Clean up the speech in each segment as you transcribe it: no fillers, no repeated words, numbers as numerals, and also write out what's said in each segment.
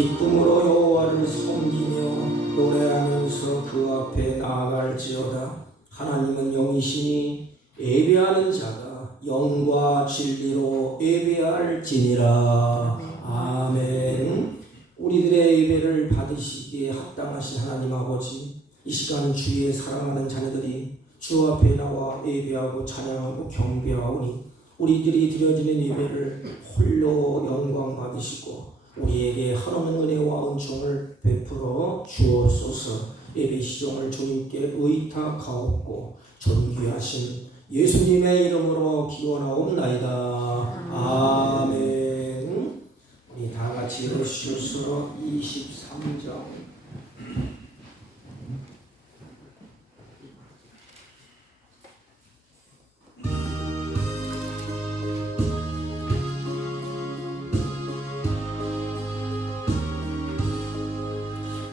기쁨으로 여호와를 섬기며 노래하면서 그 앞에 나아갈지어다. 하나님은 영이시니 예배하는 자가 영과 진리로 예배할지니라. 아멘. 우리들의 예배를 받으시기에 합당하신 하나님 아버지, 이 시간 주의 사랑하는 자녀들이 주 앞에 나와 예배하고 찬양하고 경배하오니 우리들이 드려지는 예배를 홀로 영광 받으시고 우리에게 한없는 은혜와 은총을 베풀어 주옵소서. 예배 시종을 주님께 의탁하옵고 존귀하신 예수님의 이름으로 기원하옵나이다. 아멘. 우리 다 같이 실수로 23장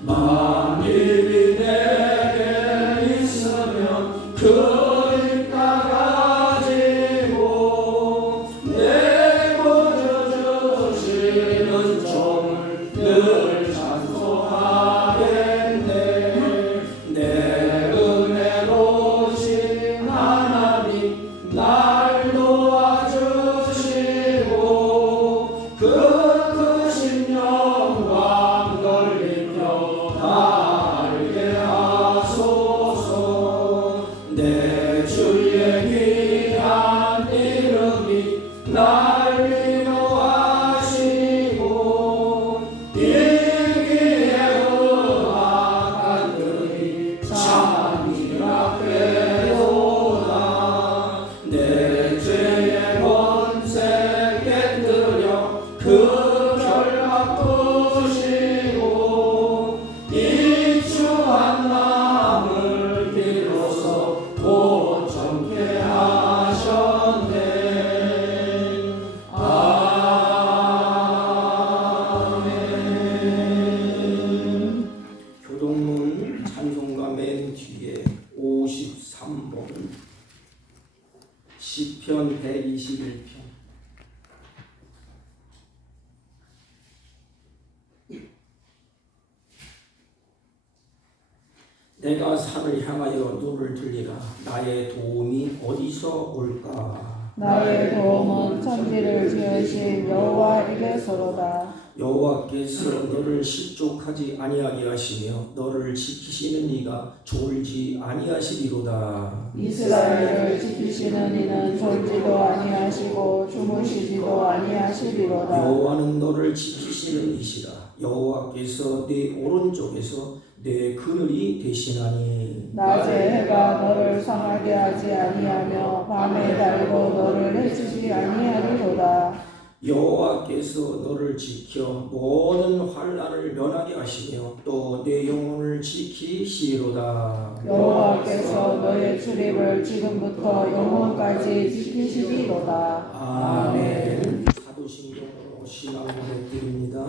만일이 내게 있으면 그를 따라가지고 내 거저주시는 종을 늘 찬송하겠네. 내 은혜로우신 하나님 날 도와주시고 그 크신 영광 돌리며 알게 하소서. 내 주의 귀한 이름이 날 위로하시고 이기에 허락한 그이 참이라 꾀도다. 내 죄의 권세 깨뜨려 그 결박 푸시고 이주한 마음을 비로소 온전케 하셨네. 아멘. 교동문 찬송가 맨 뒤에 53번 시편 121편. 내가 산을 향하여 눈을 들리라. 나의 도움이 어디서 올까? 나의 도움은 천지를 지으신 여호와에게서로다. 여호와께서 너를 실족하지 아니하게 하시며 너를 지키시는 이가 졸지 아니하시리로다. 이스라엘을 지키시는 이는 졸지도 아니하시고 주무시지도 아니하시리로다. 여호와는 너를 지키시는 이시라. 여호와께서 네 오른쪽에서 내 그늘이 되시나니. 낮에 해가 너를 상하게 하지 아니하며 밤에 달고 너를 해치지 아니하리로다. 여호와께서 너를 지켜 모든 환난을 면하게 하시며 또 내 영혼을 지키시리로다. 여호와께서 너의 출입을 지금부터 영원까지 지키시리로다. 아멘. 사도신경으로 신앙 고백드립니다.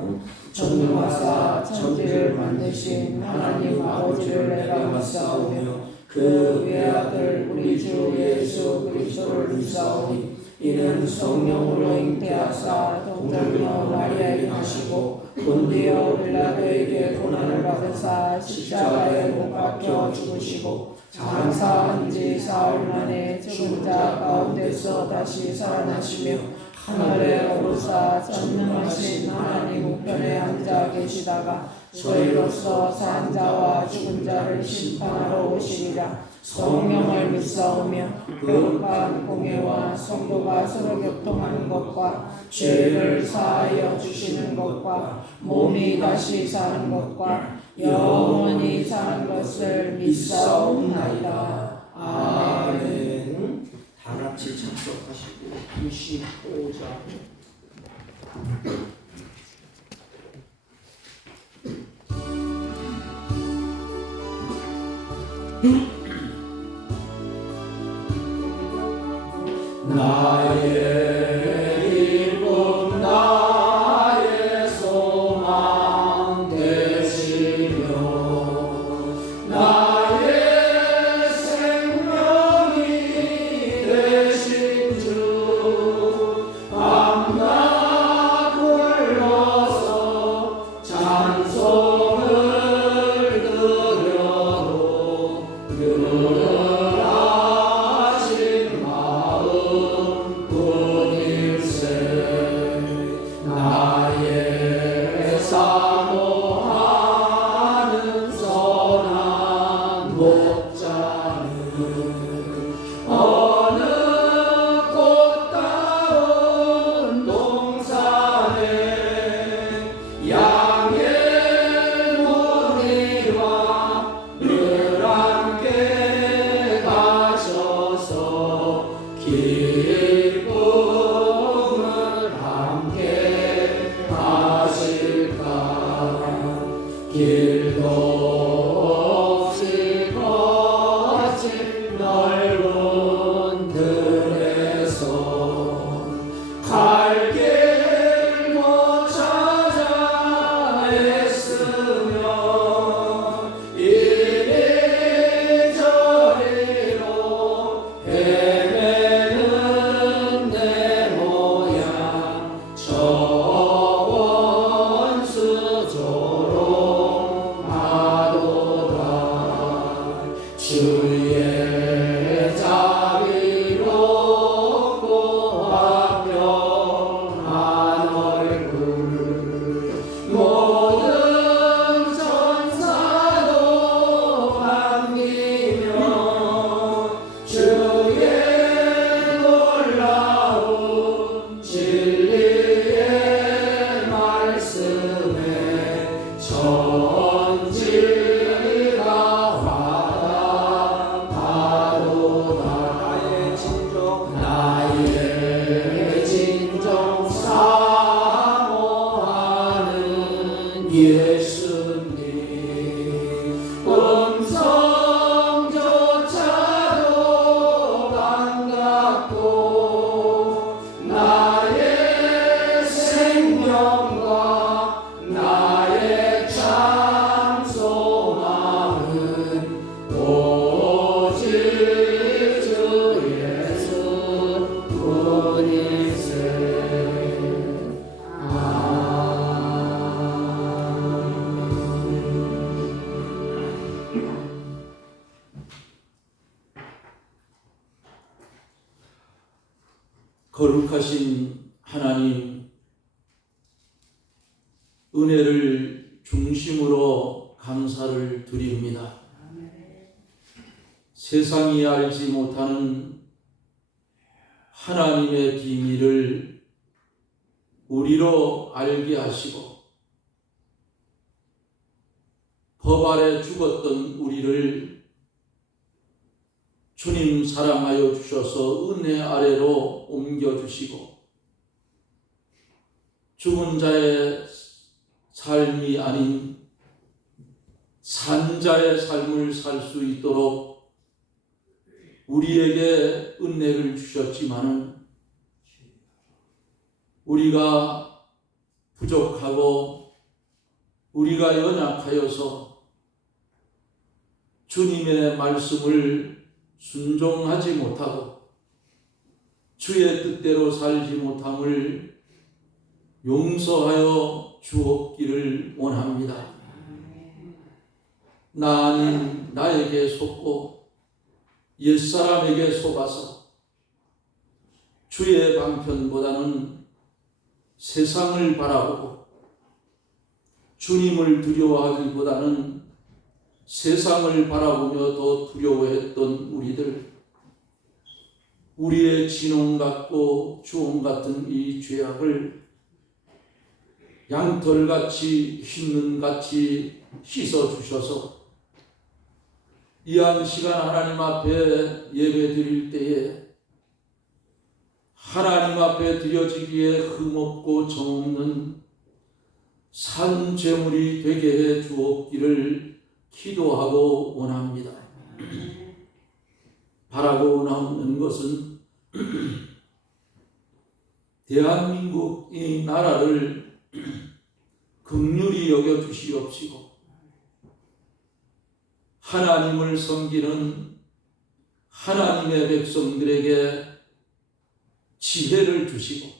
전능하사 천지를 만드신 하나님 아버지를 내가 믿사오며 그 외아들 우리 주 예수 그리스도를 믿사오니 이는 성령으로 잉태하사 동정녀 마리아에게 하시고 본디오 빌라도에게 고난을 받으사 십자가에 못 박혀 죽으시고 장사한 지 사흘 만에 죽은 자 가운데서 다시 살아나시며 하늘에 오르사 전능하신 하나님 우편에 앉아 계시다가 저희로서 산 자와 죽은 자를 심판하러 오시리라. 성령을 믿사오며 거룩한 공예와 성도가 서로 교통하는 것과 죄를 사하여 주시는 것과 몸이 다시 사는 것과 영원히 사는 것을 믿사옵나이다. 아멘. 다 같이 참석하시고 95장 나의 일곱 나의 소망 되시며 나의 생명이 되신 주 밤낮 불러서 자 하신 마음 뿐일세. 나의 사모하는 선한 목자는 어느 꽃다운 동산에 양의 무리와 늘 함께 가셔서 기쁨을 함께 하실까. 길도 없이 거친 넓은 들에서 갈 길 못 찾아 애쓰며 이리저리로 헤매는 내 모양 저 원수조로 마도다. 주의 자비롭고 화평한 얼굴 모든 천사도 반기며 주의 놀라운 진리의 말씀에 천지가 화답하도다. 나의 진정 사모하는 예수님 음성조차도 반갑고 나의 생명과 나의 참 소망은 오직 주 예수뿐일세. 거룩하신 하나님, 은혜를 중심으로 감사를 드립니다. 세상이 알지 못하는 하나님의 비밀을 우리로 알게 하시고 법 아래 죽었던 우리를 주님 사랑하여 주셔서 은혜 아래로 옮겨주시고 죽은 자의 삶이 아닌 산 자의 삶을 살 수 있도록 우리에게 은혜를 주셨지만은 우리가 부족하고 우리가 연약하여서 주님의 말씀을 순종하지 못하고 주의 뜻대로 살지 못함을 용서하여 주옵기를 원합니다. 나 아닌 나에게 속고 옛사람에게 속아서 주의 방편보다는 세상을 바라보고 주님을 두려워하기보다는 세상을 바라보며 더 두려워했던 우리들, 우리의 진홍 같고 주홍 같은 이 죄악을 양털같이 흰눈같이 씻어주셔서 이 한 시간 하나님 앞에 예배 드릴 때에 하나님 앞에 드려지기에 흠없고 정없는 산 제물이 되게 해 주옵기를 기도하고 원합니다. 바라고 원하는 것은 대한민국 이 나라를 긍휼히 여겨 주시옵시고 하나님을 섬기는 하나님의 백성들에게 지혜를 주시고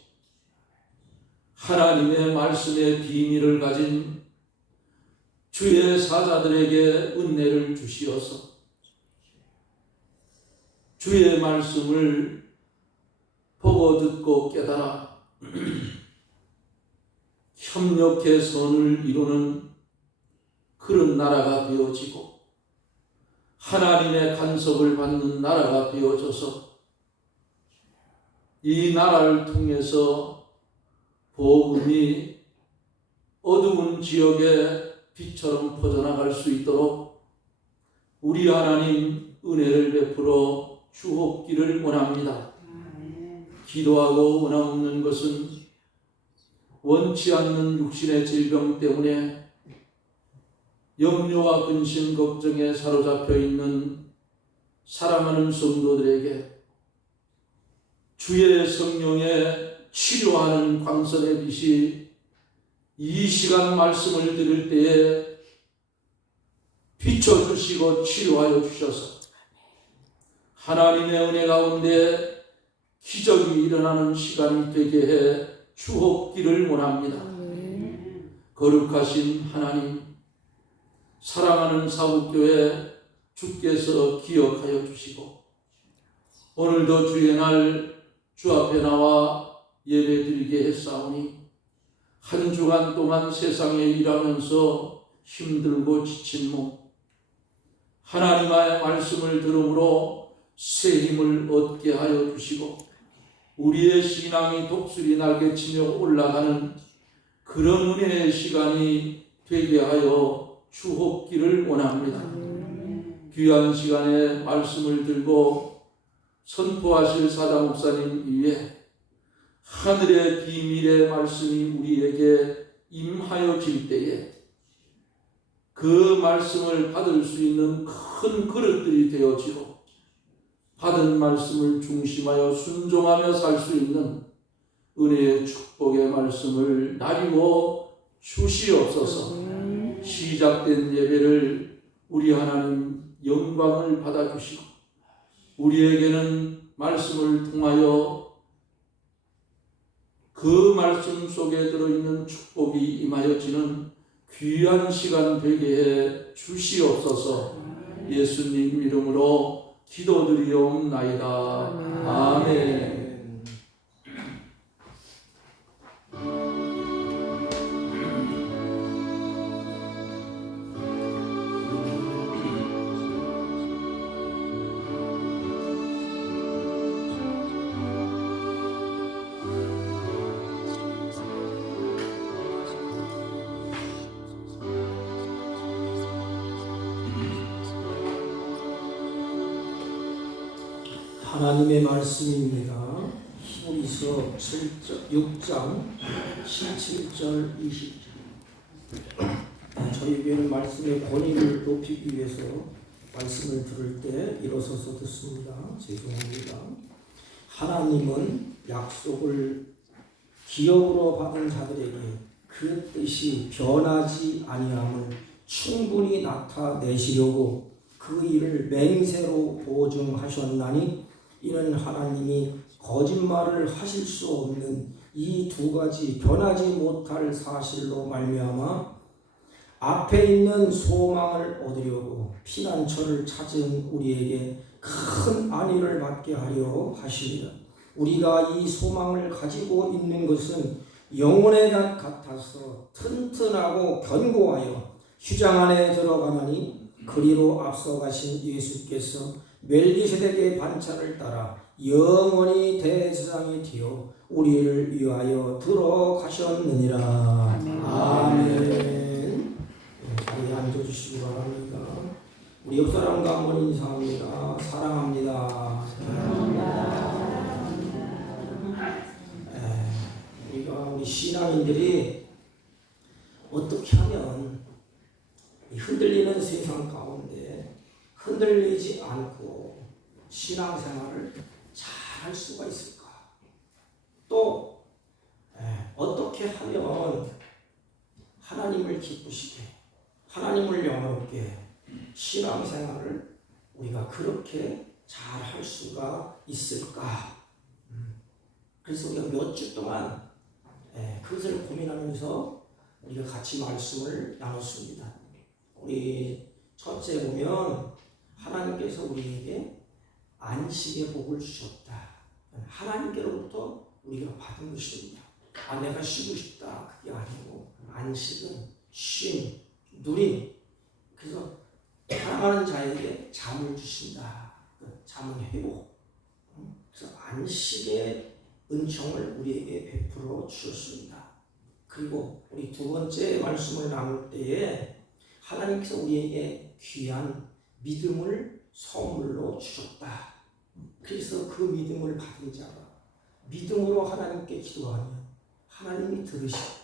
하나님의 말씀의 비밀을 가진 주의 사자들에게 은혜를 주시어서 주의 말씀을 보고 듣고 깨달아 협력해 선을 이루는 그런 나라가 되어지고 하나님의 간섭을 받는 나라가 되어져서 이 나라를 통해서 복음이 어두운 지역에 빛처럼 퍼져나갈 수 있도록 우리 하나님 은혜를 베풀어 주옵기를 원합니다. 기도하고 원하옵는 것은 원치 않는 육신의 질병 때문에 염려와 근심, 걱정에 사로잡혀 있는 사랑하는 성도들에게 주의 성령의 치료하는 광선의 빛이 이 시간 말씀을 들을 때에 비춰주시고 치료하여 주셔서 하나님의 은혜 가운데 기적이 일어나는 시간이 되게 해 주옵기를 원합니다. 거룩하신 하나님, 사랑하는 사북교회 주께서 기억하여 주시고 오늘도 주의 날 주 앞에 나와 예배 드리게 했사오니 한 주간 동안 세상에 일하면서 힘들고 지친 몸 하나님의 말씀을 들음으로 새 힘을 얻게 하여 주시고 우리의 신앙이 독수리 날개치며 올라가는 그런 은혜의 시간이 되게 하여 주옵기를 원합니다. 귀한 시간에 말씀을 들고 선포하실 사자 목사님 위에 하늘의 비밀의 말씀이 우리에게 임하여질 때에 그 말씀을 받을 수 있는 큰 그릇들이 되어지고 받은 말씀을 중심하여 순종하며 살 수 있는 은혜의 축복의 말씀을 나리워 주시옵소서. 시작된 예배를 우리 하나님 영광을 받아주시고 우리에게는 말씀을 통하여 그 말씀 속에 들어있는 축복이 임하여지는 귀한 시간 되게 해 주시옵소서. 예수님 이름으로 기도드리옵나이다. 아멘. 하나님의 말씀입니다. 히브리서 6장 17절 20절. 저희 교회는 말씀의 권위를 높이기 위해서 말씀을 들을 때 일어서서 듣습니다. 죄송합니다. 하나님은 약속을 기업으로 받은 자들에게 그 뜻이 변하지 아니함을 충분히 나타내시려고 그 일을 맹세로 보증하셨나니 이는 하나님이 거짓말을 하실 수 없는 이 두 가지 변하지 못할 사실로 말미암아 앞에 있는 소망을 얻으려고 피난처를 찾은 우리에게 큰 안위를 받게 하려 하십니다. 우리가 이 소망을 가지고 있는 것은 영혼의 것 같아서 튼튼하고 견고하여 휴장 안에 들어가나니 그리로 앞서가신 예수께서 멜기세덱의 반차를 따라 영원히 대제사장이 되어 우리를 위하여 들어가셨느니라. 아멘. 자리에 앉아주시기 바랍니다. 우리 옆 사람과 한번 인사합니다. 사랑합니다. 우리 신앙인들이 어떻게 하면 흔들리는 세상 가운데 흔들리지 않고 신앙생활을 잘 할 수가 있을까? 또 어떻게 하면 하나님을 기쁘시게 하나님을 영화롭게 신앙생활을 우리가 그렇게 잘 할 수가 있을까? 그래서 우리가 몇 주 동안 그것을 고민하면서 우리가 같이 말씀을 나눴습니다. 우리 첫째 보면 하나님께서 우리에게 안식의 복을 주셨다. 하나님께로부터 우리가 받은 것입니다. 내가 쉬고 싶다 그게 아니고 안식은 쉼, 누림. 그래서 사랑하는 자에게 잠을 주신다. 잠은 회복. 그래서 안식의 은총을 우리에게 베풀어 주셨습니다. 그리고 우리 두 번째 말씀을 나눌 때에 하나님께서 우리에게 귀한 믿음을 선물로 주셨다. 그래서 그 믿음을 받은 자가 믿음으로 하나님께 기도하면 하나님이 들으시고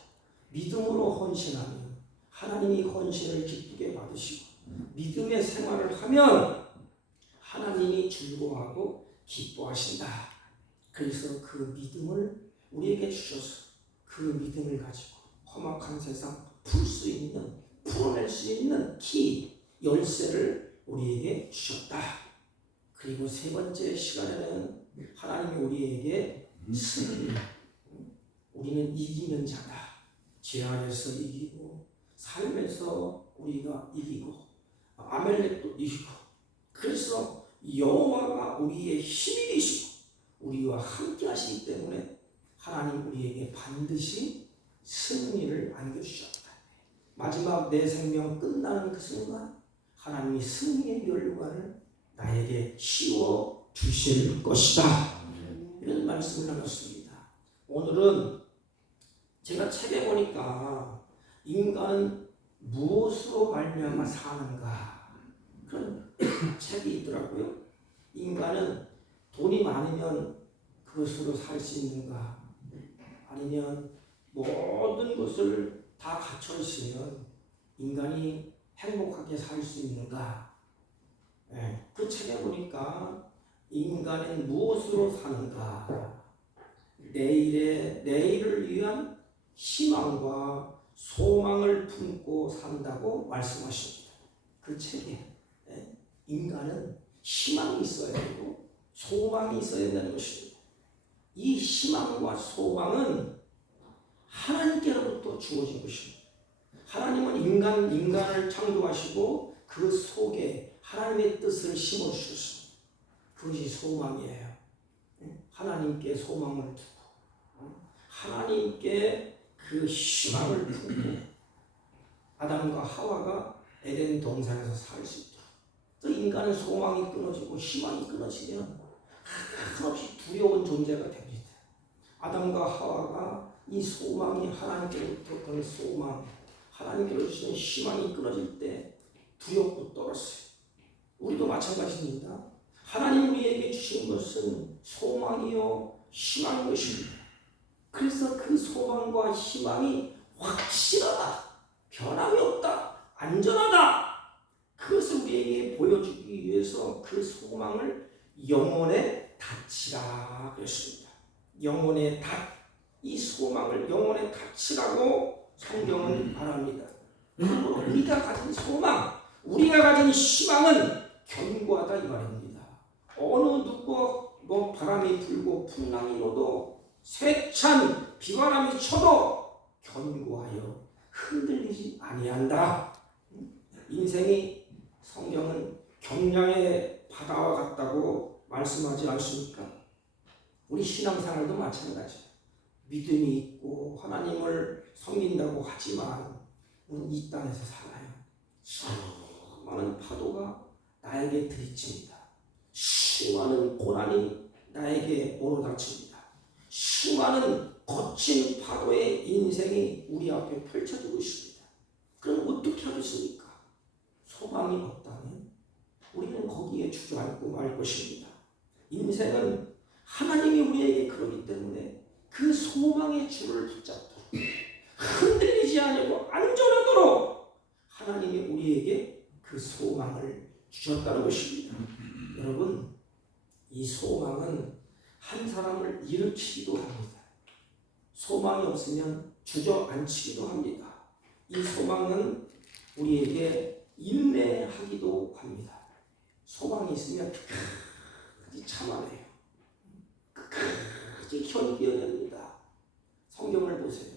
믿음으로 헌신하면 하나님이 헌신을 기쁘게 받으시고 믿음의 생활을 하면 하나님이 즐거워하고 기뻐하신다. 그래서 그 믿음을 우리에게 주셔서 그 믿음을 가지고 험악한 세상 풀어낼 수 있는 키, 열쇠를 우리에게 주셨다. 그리고 세 번째 시간에는 하나님이 우리에게 승리, 우리는 이기는 자다. 죄 안에서 이기고 삶에서 우리가 이기고 아멜렉도 이기고 그래서 여호와가 우리의 힘이 되시고 우리와 함께 하시기 때문에 하나님 우리에게 반드시 승리를 안겨주셨다. 마지막 내 생명 끝나는 그 순간 하나님이 승리의 면류관을 나에게 씌워 주실 것이다. 이런 말씀을 나눴습니다. 오늘은 제가 책에 보니까 인간은 무엇으로 말미암아 사는가 그런 책이 있더라고요. 인간은 돈이 많으면 그것으로 살 수 있는가, 아니면 모든 것을 다 갖춰 있으면 인간이 행복하게 살 수 있는가. 그 책에 보니까 인간은 무엇으로 사는가, 내일을 위한 희망과 소망을 품고 산다고 말씀하십니다. 그 책에 인간은 희망이 있어야 되고 소망이 있어야 되는 것입니다. 이 희망과 소망은 하나님께로부터 주어진 것입니다. 하나님은 인간을 창조하시고 그 속에 하나님의 뜻을 심어주셨습니다. 그것이 소망이에요. 하나님께 소망을 두고 하나님께 그 희망을 품고 아담과 하와가 에덴 동산에서 살 수 있도록, 또 인간은 소망이 끊어지고 희망이 끊어지면 한없이 두려운 존재가 됩니다. 아담과 하와가 이 소망이 하나님께로부터 그 소망, 하나님께로 주시는 희망이 끊어질 때 두렵고 떨었어요. 우리도 마찬가지입니다. 하나님 우리에게 주신 것은 소망이요 희망인 것입니다. 그래서 그 소망과 희망이 확실하다, 변함이 없다, 안전하다, 그것을 우리에게 보여주기 위해서 그 소망을 영혼의 닻이라 그랬습니다. 영혼의 닻, 이 소망을 영혼의 닻이라고 성경은 말합니다. 그러므로 우리가 가진 소망, 우리가 가진 희망은 견고하다 이 말입니다. 어느 누구 바람이 불고 풍랑이 일어도 세찬 비바람이 쳐도 견고하여 흔들리지 아니한다. 인생이 성경은 경량의 바다와 같다고 말씀하지 않습니까? 우리 신앙생활도 마찬가지예요. 믿음이 있고 하나님을 섬긴다고 하지만 우리는 이 땅에서 살아요. 수많은 파도가 나에게 들이칩니다. 수많은 고난이 나에게 몰아닥칩니다. 수많은 거친 파도의 인생이 우리 앞에 펼쳐지고 있습니다. 그럼 어떻게 하겠습니까? 소망이 없다면 우리는 거기에 주저앉고 말 것입니다. 인생은 하나님이 우리에게 그러기 때문에 그 소망의 줄을 붙잡도록, 흔들리지 않고 안전하도록 하나님이 우리에게 그 소망을 주셨다는 것입니다. 여러분, 이 소망은 한 사람을 일으키기도 합니다. 소망이 없으면 주저앉히기도 합니다. 이 소망은 우리에게 인내하기도 합니다. 소망이 있으면 끝까지 참아내요. 끝까지 견뎌야 됩니다. 성경을 보세요.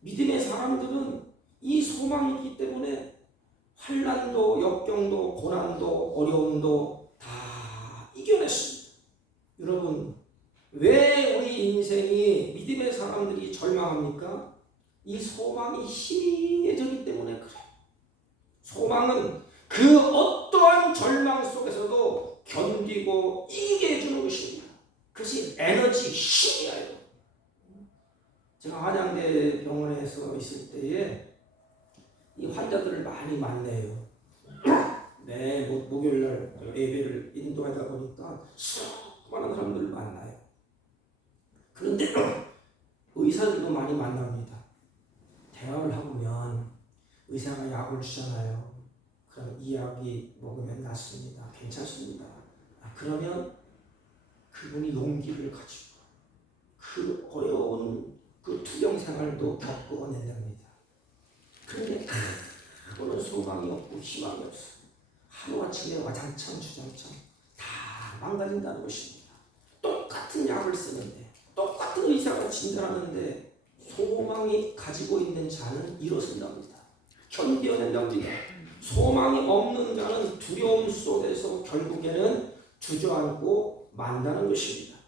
믿음의 사람들은 이 소망이 있기 때문에 환난도 역경도 고난도 어려움도 다 이겨냈습니다. 여러분, 왜 우리 인생이 믿음의 사람들이 절망합니까? 이 소망이 희미해졌기 때문에 그래요. 소망은 그 어떠한 절망 속에서도 견디고 이기게 해주는 것입니다. 그것이 에너지, 힘이에요. 제가 한양대 병원에서 있을 때에 이 환자들을 많이 만나요. 네, 목요일날 예배를 인도하다 보니까 수많은 사람들을 만나요. 그런데 의사들도 많이 만납니다. 대화를 하면 의사가 약을 주잖아요. 그럼 이 약이 먹으면 낫습니다. 괜찮습니다. 그러면 그분이 용기를 가지고 그 어려운 그 투병 생활도 겪어낸답니다. 그런데 그거는 소망이 없고 희망이 없어. 하루아침에 와장창 주장창 다 망가진다는 것입니다. 똑같은 약을 쓰는데 똑같은 의사가 진단하는데 소망이 가지고 있는 자는 일어선답니다. 견뎌낸답니다. 소망이 없는 자는 두려움 속에서 결국에는 주저앉고 만다는 것입니다.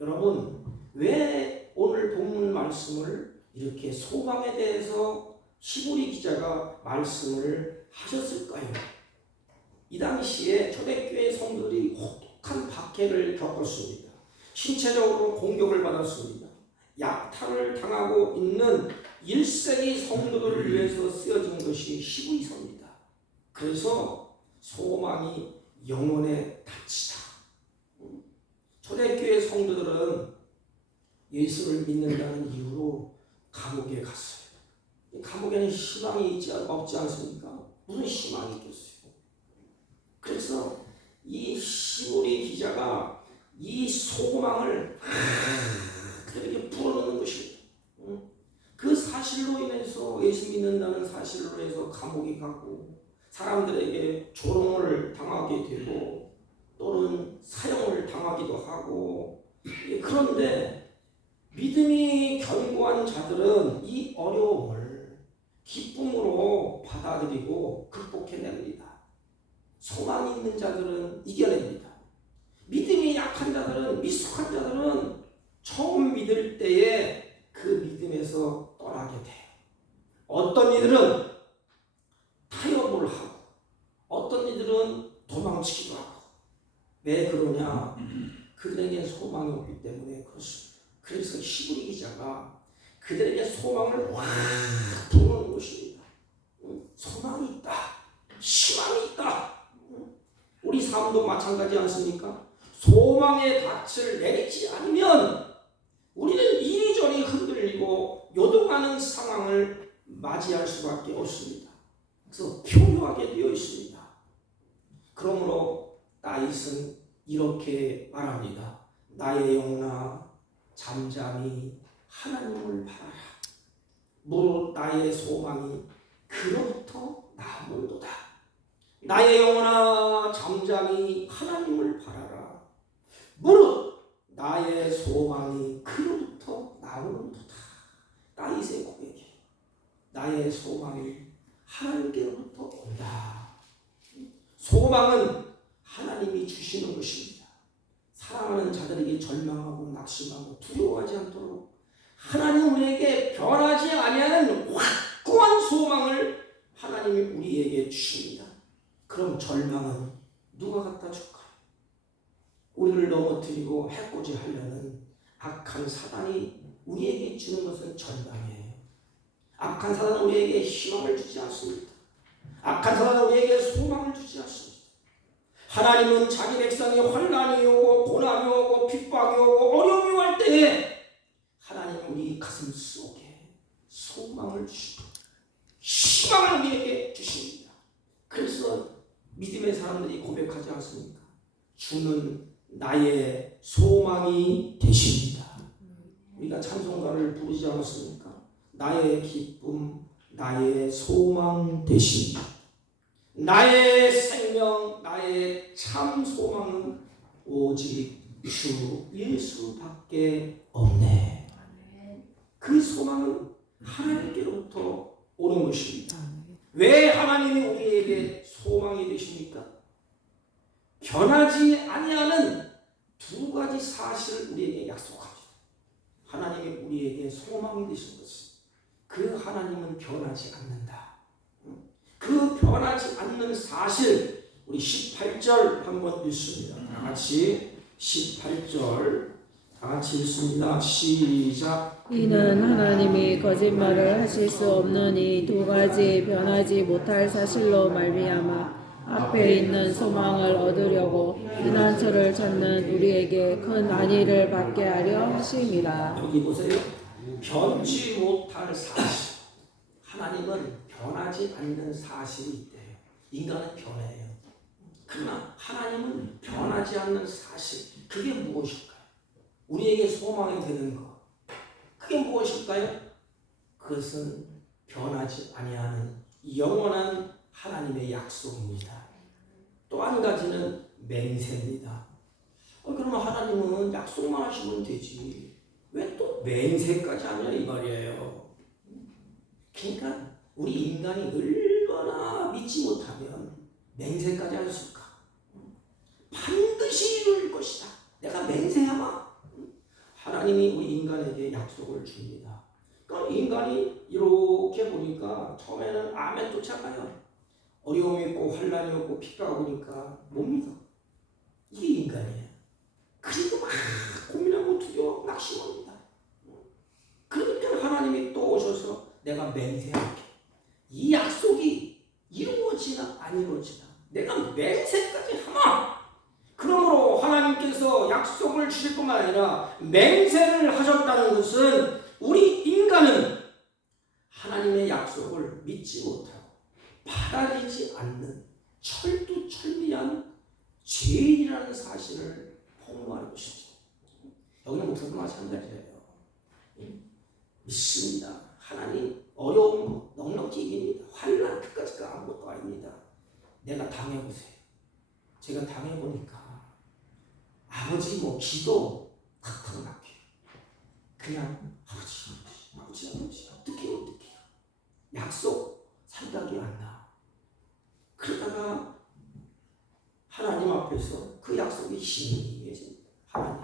여러분, 왜 오늘 본문 말씀을 이렇게 소망에 대해서 히브리 기자가 말씀을 하셨을까요? 이 당시에 초대교회 성도들이 혹독한 박해를 겪었습니다. 신체적으로 공격을 받았습니다. 약탈을 당하고 있는 1세기 성도들을 위해서 쓰여진 것이 히브리서입니다. 그래서 소망이 영혼에 닫히다. 초대교회 성도들은 예수를 믿는다는 이유로 감옥에 갔어요. 감옥에는 희망이 없지 않습니까? 무슨 희망이 있겠어요? 그래서 이 히브리 기자가 이 소망을 그렇게 불어넣는 것입니다. 그 사실로 인해서 예수 믿는다는 사실로 해서 감옥에 가고 사람들에게 조롱을 당하게 되고 또는 사형을 당하기도 하고, 그런데 믿음이 견고한 자들은 이 어려움을 기쁨으로 받아들이고 극복해냅니다. 소망이 있는 자들은 이겨냅니다. 믿음이 약한 자들은, 미숙한 자들은 처음 믿을 때에 그 믿음에서 떠나게 돼요. 어떤 이들은 타협을 하고 어떤 이들은 도망치기도 하고. 왜 그러냐? 그들에게 소망이 없기 때문에 그렇습니다. 그래서 히브리 기자가 그들에게 소망을 확 부어놓은 것입니다. 소망이 있다. 희망이 있다. 우리 삶도 마찬가지 않습니까? 소망의 닻을 내리지 않으면 우리는 이리저리 흔들리고 요동하는 상황을 맞이할 수밖에 없습니다. 그래서 표류하게 되어 있습니다. 그러므로 다윗은 이렇게 말합니다. 나의 영혼아 잠잠히 하나님을 바라라. 무릇 나의 소망이 그로부터 나오는도다. 나의 영혼아 잠잠히 하나님을 바라라. 무릇 나의 소망이 그로부터 나오는도다. 다윗의 고백이 나의 소망이 하나님께로부터 온다. 소망은 하나님이 주시는 것입니다. 사랑하는 자들에게 절망하고 낙심하고 두려워하지 않도록 하나님 우리에게 변하지 아니하는 확고한 소망을 하나님이 우리에게 주십니다. 그럼 절망은 누가 갖다 줄까요? 우리를 넘어뜨리고 해코지 하려는 악한 사단이 우리에게 주는 것은 절망이에요. 악한 사단은 우리에게 희망을 주지 않습니다. 악한 사단은 우리에게 소망을 주지 않습니다. 하나님은 자기 백성이 환난이 오고 고난이 오고 핍박이 오고 어려움이 올 때에 하나님은 우리 가슴 속에 소망을 주시고 희망을 우리에게 주십니다. 그래서 믿음의 사람들이 고백하지 않습니까? 주는 나의 소망이 되십니다. 우리가 찬송가를 부르지 않았습니까? 나의 기쁨, 나의 소망 되십니다. 나의 생명, 나의 참 소망은 오직 주 예수밖에 없네. 그 소망은 하나님께로부터 오는 것입니다. 왜 하나님이 우리에게 소망이 되십니까? 변하지 아니하는 사실을 우리에게 약속합니다. 하나님이 우리에게 소망이 되신 것은 그 하나님은 변하지 않는다. 그 변하지 않는 사실, 우리 18절 한번 읽습니다. 다 같이 18절 다 같이 읽습니다. 시작. 이는 하나님이 거짓말을 하실 수 없는 이 두 가지 변하지 못할 사실로 말미암아 앞에 있는 소망을 얻으려고 피난처를 찾는 우리에게 큰 안위를 받게 하려 하심이라. 여기 보세요. 변치 못할 사실. 하나님은 변하지 않는 사실이 있대요. 인간은 변해요. 그러나 하나님은 변하지 않는 사실. 그게 무엇일까요? 우리에게 소망이 되는 것. 그게 무엇일까요? 그것은 변하지 아니하는 영원한 하나님의 약속입니다. 또 한 가지는 맹세입니다. 그러면 하나님은 약속만 하시면 되지. 왜 또 맹세까지 하냐 이 말이에요. 그러니까 우리 인간이 얼마나 믿지 못하면 맹세까지 할 수 있을까? 반드시 이룰 것이다. 내가 맹세하마. 하나님이 우리 인간에게 약속을 줍니다. 그러니까 인간이 이렇게 보니까 처음에는 아멘 쫓아가요. 어려움이 있고 환란이 있고 핍박이 오니까 못 믿어. 이게 인간이에요. 그리고 막 고민하고 두려워 낙심합니다. 그러니까 하나님이 또 오셔서 내가 맹세할게. 이 약속이 이루어지나 안 이루어지나 내가 맹세까지 하마. 그러므로 하나님께서 약속을 주실 뿐만 아니라 맹세를 하셨다는 것은 우리 인간은 하나님의 약속을 믿지 못하고 받아들이지 않는 철두철미한 죄인이라는 사실을 폭로하는 것입니다. 여기는 목사도 마찬가지예요. 믿습니다. 하나님 어려운 거 넉넉히 이깁니다. 환난 끝까지가 아무것도 아닙니다. 내가 당해보세요. 제가 당해보니까 아버지 기도 탁탁 막혀요. 그냥 아버지 어떡해요. 약속 생각이 안 나. 그러다가 하나님 앞에서 그 약속이 희미해집니다. 하나님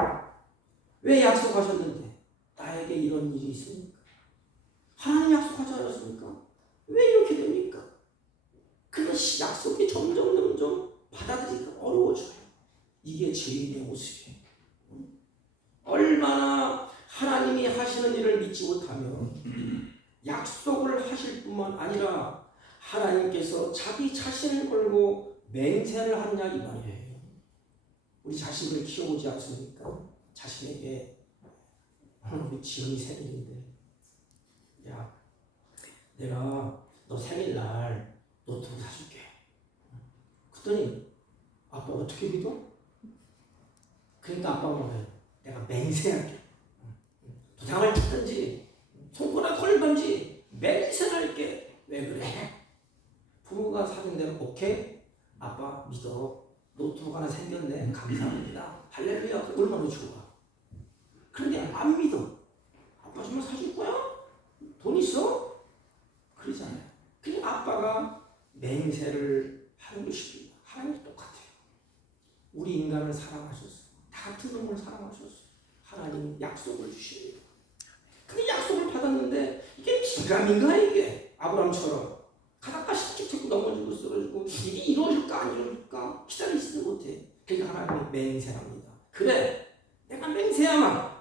왜 약속하셨는데 나에게 이런 일이 있습니까? 하나님 약속하지 않았습니까? 왜 이렇게 됩니까? 그 약속이 점점 받아들이기가 어려워져요. 이게 죄인의 모습이에요. 얼마나 하나님이 하시는 일을 믿지 못하면 약속을 하실 뿐만 아니라 하나님께서 자기 자신을 걸고 맹세를 하느냐 이 말이에요. 우리 자식을 키워보지 않습니까? 자신에게 우리 지은이 생일인데 야 내가 너 생일날 노트북 사줄게. 그랬더니 아빠 어떻게 믿어? 그러니까 아빠가 뭐래요? 내가 맹세할게. 도장을 찍든지 손가락 걸든지 맹세할게. 왜 그래? 부모가 사준 대로 오케이? 아빠 믿어. 노트북 하나 생겼네. 감사합니다. 할렐루야. 얼마나 좋아. 그런데 안 믿어. 아빠 정말 사줄 거야? 돈 있어? 그러잖아요. 그냥 아빠가 맹세를 하는 것입니다. 하나님도 똑같아요. 우리 인간을 사랑하셨어. 다 같은 놈을 사랑하셨어. 하나님 약속을 주십니다. 그 약속을 받았는데 이게 기가민가 이게 아브라함처럼 가다가 십자가 넘어지고 쓰러지고 이게 이루어질까 안 이루어질까 기다리지도 못해. 그러니까 하나님이 맹세합니다. 그래 내가 맹세하마.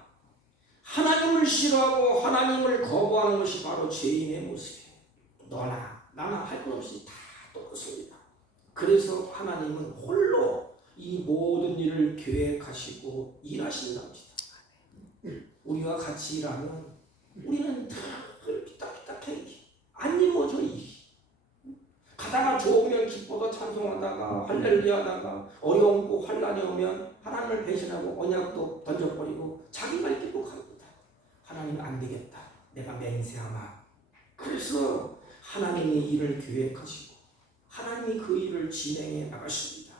하나님을 싫어하고 하나님을 거부하는 것이 바로 죄인의 모습이에요. 너나 나나 할 것 없이 다 똑같습니다. 그래서 하나님은 홀로 이 모든 일을 계획하시고 일하신답니다. 우리와 같이 일하면 우리는 늘 삐딱삐딱해. 안 이루어져 일이. 가다가 좋으면 기뻐서 찬송하다가 할렐루야 하다가 어려운 거 환난이 오면 하나님을 배신하고 언약도 던져버리고 자기 갈 길로 갑니다. 하나님은 안 되겠다. 내가 맹세하마. 그래서 하나님이 일을 계획하시고 하나님이 그 일을 진행해 나가십니다.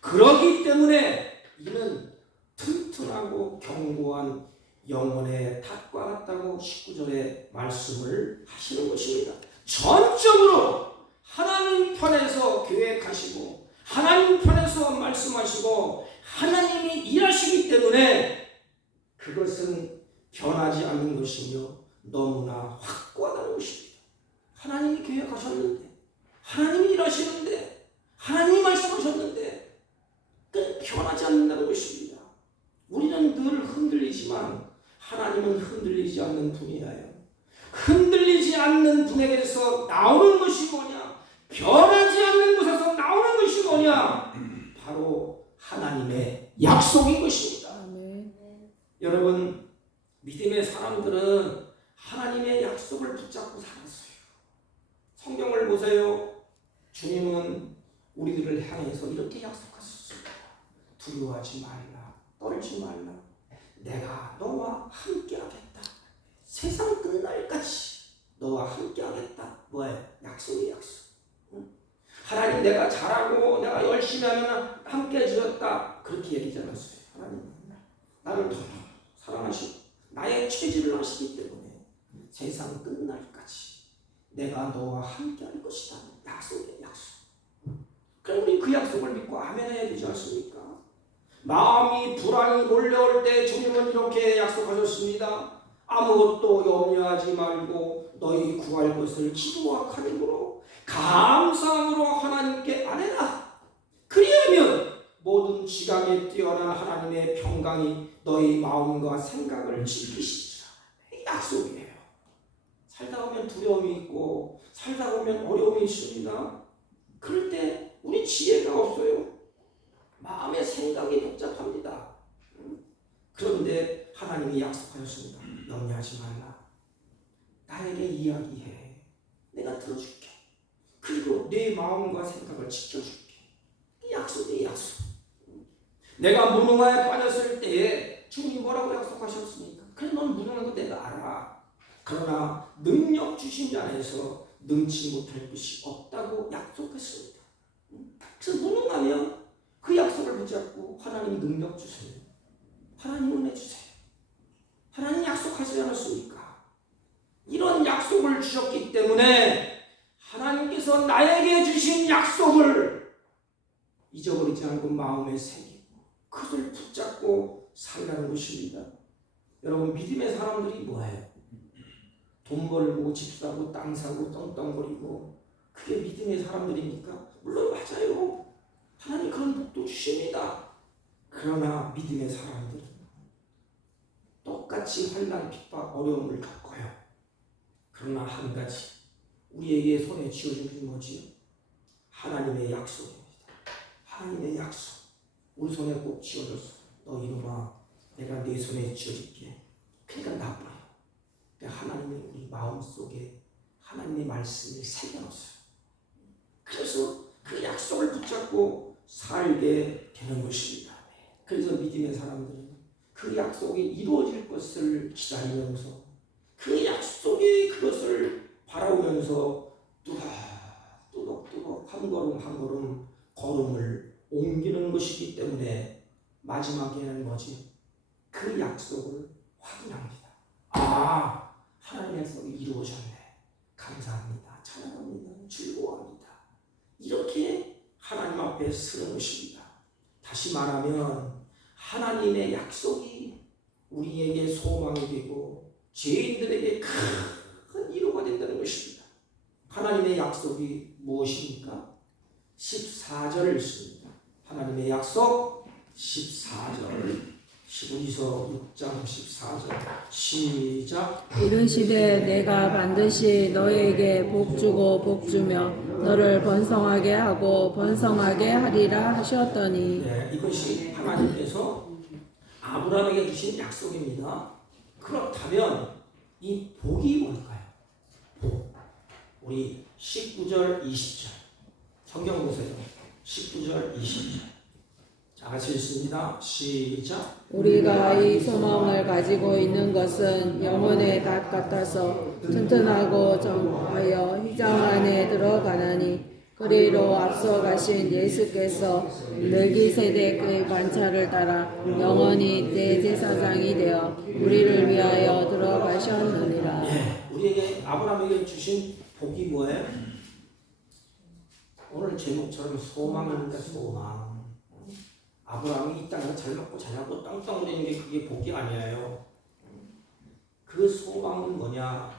그러기 때문에 이는 튼튼하고 견고한 영혼의 탑과 같다고 19절에 말씀을 하시는 것입니다. 전적으로 하나님 편에서 계획하시고 하나님 편에서 말씀하시고 하나님이 일하시기 때문에 것이며 너무나 확고하다는 것입니다. 하나님이 계획하셨는데, 하나님이 일하시는데, 하나님이 말씀하셨는데 그 변하지 않는다는 것입니다. 우리는 늘 흔들리지만 하나님은 흔들리지 않는 분이에요. 흔들리지 않는 분에게서 나오는 것이 뭐냐? 변하지 않는 곳에서 나오는 것이 뭐냐? 바로 하나님의 약속인 것입니다. 아멘. 여러분, 믿음의 사람들은 하나님의 약속을 붙잡고 살았어요. 성경을 보세요. 주님은 우리들을 향해서 이렇게 약속하셨습니다. 두려워하지 말라, 떨지 말라. 내가 너와 함께하겠다. 세상 끝날까지 너와 함께하겠다. 뭐예요? 약속이에요, 약속. 하나님, 내가 잘하고 내가 열심히 하면 함께 해주셨다. 그렇게 얘기하지 않았어요. 하나님 나를 더 사랑하시고 나의 취지를 아시기 때문에 세상 끝날까지 내가 너와 함께 할 것이다. 약속이에요, 약속. 그럼 우리 그 약속을 믿고 아멘 해야 되지 않습니까? 마음이 불안이 몰려올 때 주님은 이렇게 약속하셨습니다. 아무것도 염려하지 말고 너희 구할 것을 기도와 간구로 감사함으로 하나님께 아뢰라. 그리하면 모든 지각에 뛰어난 하나님의 평강이 너희 마음과 생각을 지키시리라. 약속이에요. 살다 보면 두려움이 있고 살다 보면 어려움이 있습니다. 그럴 때 우리 지혜가 없어요. 마음의 생각이 복잡합니다. 그런데 하나님이 약속하셨습니다. 염려하지 말라. 나에게 이야기해. 내가 들어줄게. 그리고 내 마음과 생각을 지켜줄게. 약속이 약속. 내가 무능함에 빠졌을 때에 주님이 뭐라고 약속하셨습니까? 그래, 넌 무능한 거 내가 알아. 그러나 능력 주신 자 안에서 능치 못할 것이 없다고 약속했습니다. 그래서 무능하면 그 약속을 붙잡고 하나님 능력 주세요. 하나님 은혜 주세요. 하나님 약속하지 않았습니까? 이런 약속을 주셨기 때문에 하나님께서 나에게 주신 약속을 잊어버리지 않고 마음에 새기고 그것을 붙잡고 살라는 것입니다. 여러분, 믿음의 사람들이 뭐예요? 돈 벌고 집 사고 땅 사고 떵떵거리고 그게 믿음의 사람들입니까? 물론 맞아요. 하나님 그런 복도 주십니다. 그러나 믿음의 사람들은 똑같이 환난, 핍박, 어려움을 겪어요. 그러나 한 가지 우리에게 손에 쥐어준 게 뭐지요? 하나님의 약속입니다. 하나님의 약속. 우리 손에 꼭 쥐어줬어. 너 이놈아, 내가 네 손에 쥐어줄게. 그러니까 나빠요. 하나님이 우리 마음속에 하나님의 말씀을 새겨놨어요. 그래서 그 약속을 붙잡고 살게 되는 것입니다. 그래서 믿음의 사람들은 그 약속이 이루어질 것을 기다리면서 그 약속이 그것을 바라보면서 뚜벅뚜벅 한 걸음 한 걸음 걸음을 옮기는 것이기 때문에 마지막에는 뭐지? 그 약속을 확인합니다. 아, 하나님의 약속이 이루어졌네. 감사합니다. 찬양합니다. 즐거워합니다. 이렇게 하나님 앞에 서는 것입니다. 다시 말하면 하나님의 약속이 우리에게 소망이 되고 죄인들에게 큰 위로가 된다는 것입니다. 하나님의 약속이 무엇입니까? 14절 있습니다. 하나님의 약속 14절. 히브리서 6장 14절 시작. 이르시되 내가 반드시 너에게 복 주고 복 주며 너를 번성하게 하고 번성하게 하리라 하셨더니. 네, 이것이 하나님께서 아브라함에게 주신 약속입니다. 그렇다면 이 복이 뭘까요? 복. 우리 19절 20절 성경 보세요. 19절 20절 다 같이 읽습니다. 시작. 우리가 이 소망을 가지고 있는 것은 영혼의 닷 같아서 튼튼하고 정하여 휘장 안에 들어가나니 그리로 앞서 가신 예수께서 멜기세덱의 반차를 따라 영원히 대제사장이 되어 우리를 위하여 들어가셨느니라. 예, 우리에게 아브라함에게 주신 복이 뭐예요? 오늘 제목처럼 소망입니다. 소망. 아브라함이 이 땅에서 잘 먹고 잘 하고 땅땅거리는 게 그게 복이 아니에요. 그 그 소망은 뭐냐?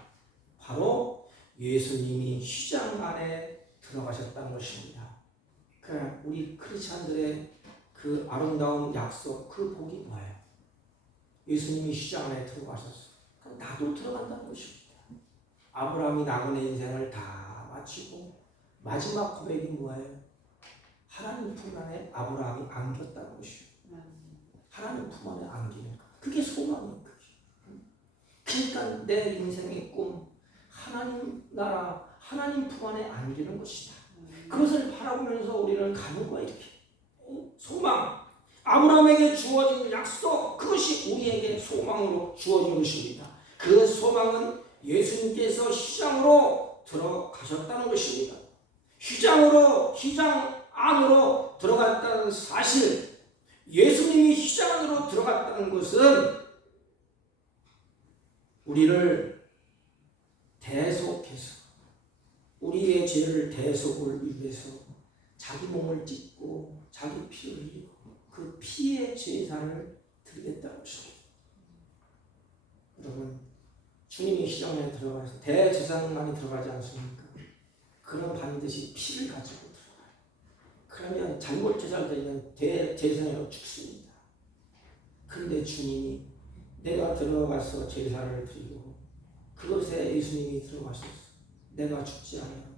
바로 예수님이 휘장 안에 들어가셨다는 것입니다. 그러니까 우리 크리스찬들의 그 아름다운 약속, 그 복이 뭐예요? 예수님이 휘장 안에 들어가셨어. 그럼 나도 들어간다는 것입니다. 아브라함이 나그네 인생을 다 마치고 마지막 고백이 뭐예요? 하나님 품 안에 아브라함이 안겼다는 것이에요. 하나님 품 안에 안기는 거. 그게 소망이에요. 그러니까 내 인생의 꿈, 하나님 나라, 하나님 품 안에 안기는 것이다. 그것을 바라보면서 우리는 가는 거야, 이렇게. 소망. 아브라함에게 주어진 약속, 그것이 우리에게 소망으로 주어진 것입니다. 그 소망은 예수님께서 휘장으로 들어가셨다는 것입니다. 휘장 안으로 들어갔다는 사실, 예수님이 휘장 안으로 들어갔다는 것은 우리를 대속해서, 우리의 죄를 대속을 위해서 자기 몸을 찢고 자기 피를 흘리고 그 피의 제사를 드리겠다는 것입니다. 여러분, 주님이 휘장에 들어가서 대제사장만이 들어가지 않습니까? 그럼 반드시 피를 가지고 들어가요. 그러면 잘못 제사되면 대제사장으로 죽습니다. 그런데 주님이 내가 들어가서 제사를 드리고 그것에 예수님이 들어가셔서 내가 죽지 않아요.